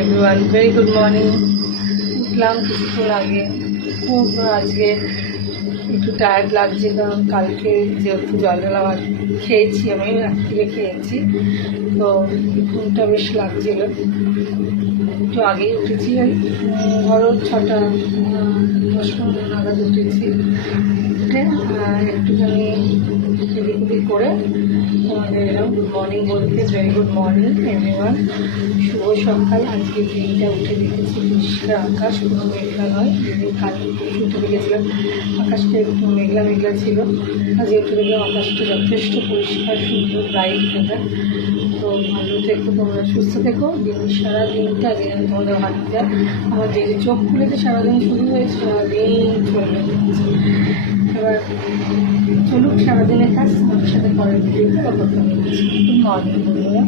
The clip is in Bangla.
Everyone very good morning. উঠলাম কিছুক্ষণ আগে। খুব আজকে একটু টায়ার্ড লাগছে, কারণ কালকে যেহেতু জল ঢালা খেয়েছি, আমি রাত্রিরে খেয়েছি, তো ঘুমটা বেশ লাগছিল। একটু আগেই উঠেছি, ওই ধরো 6টা 10-15 নাগাদ উঠেছি। উঠে একটুখানি এদিক করে তোমাদের এরকম গুড মর্নিং বলতে ভেরি গুড মর্নিং এভরিওয়ান। শুভ সকাল। আজকে দিনটা উঠে দেখেছি পরিষ্কার আকাশ, কোনো মেঘলা নয়। যেদিন কাল উঠে দেখেছিলাম আকাশটা একটু মেঘলা মেঘলা ছিল, আজকে উঠে দেখলাম আকাশটা যথেষ্ট পরিষ্কার, সুন্দর, ব্রাইট ওয়েদার। তো ভালো থেকো, তোমরা সুস্থ থেকো। সারাদিনটা যেন তোমাদের হাতে যায়। আমার ডেলি চোখ খুলেছে, সারাদিন শুরু হয়েছে, সারাদিন চলে যাচ্ছে। এবার চলুক সারাদিনের কাজ, আমার সাথে পরের ভিডিওতে কথা বলছি। গুড মর্নিং বন্ধুরা।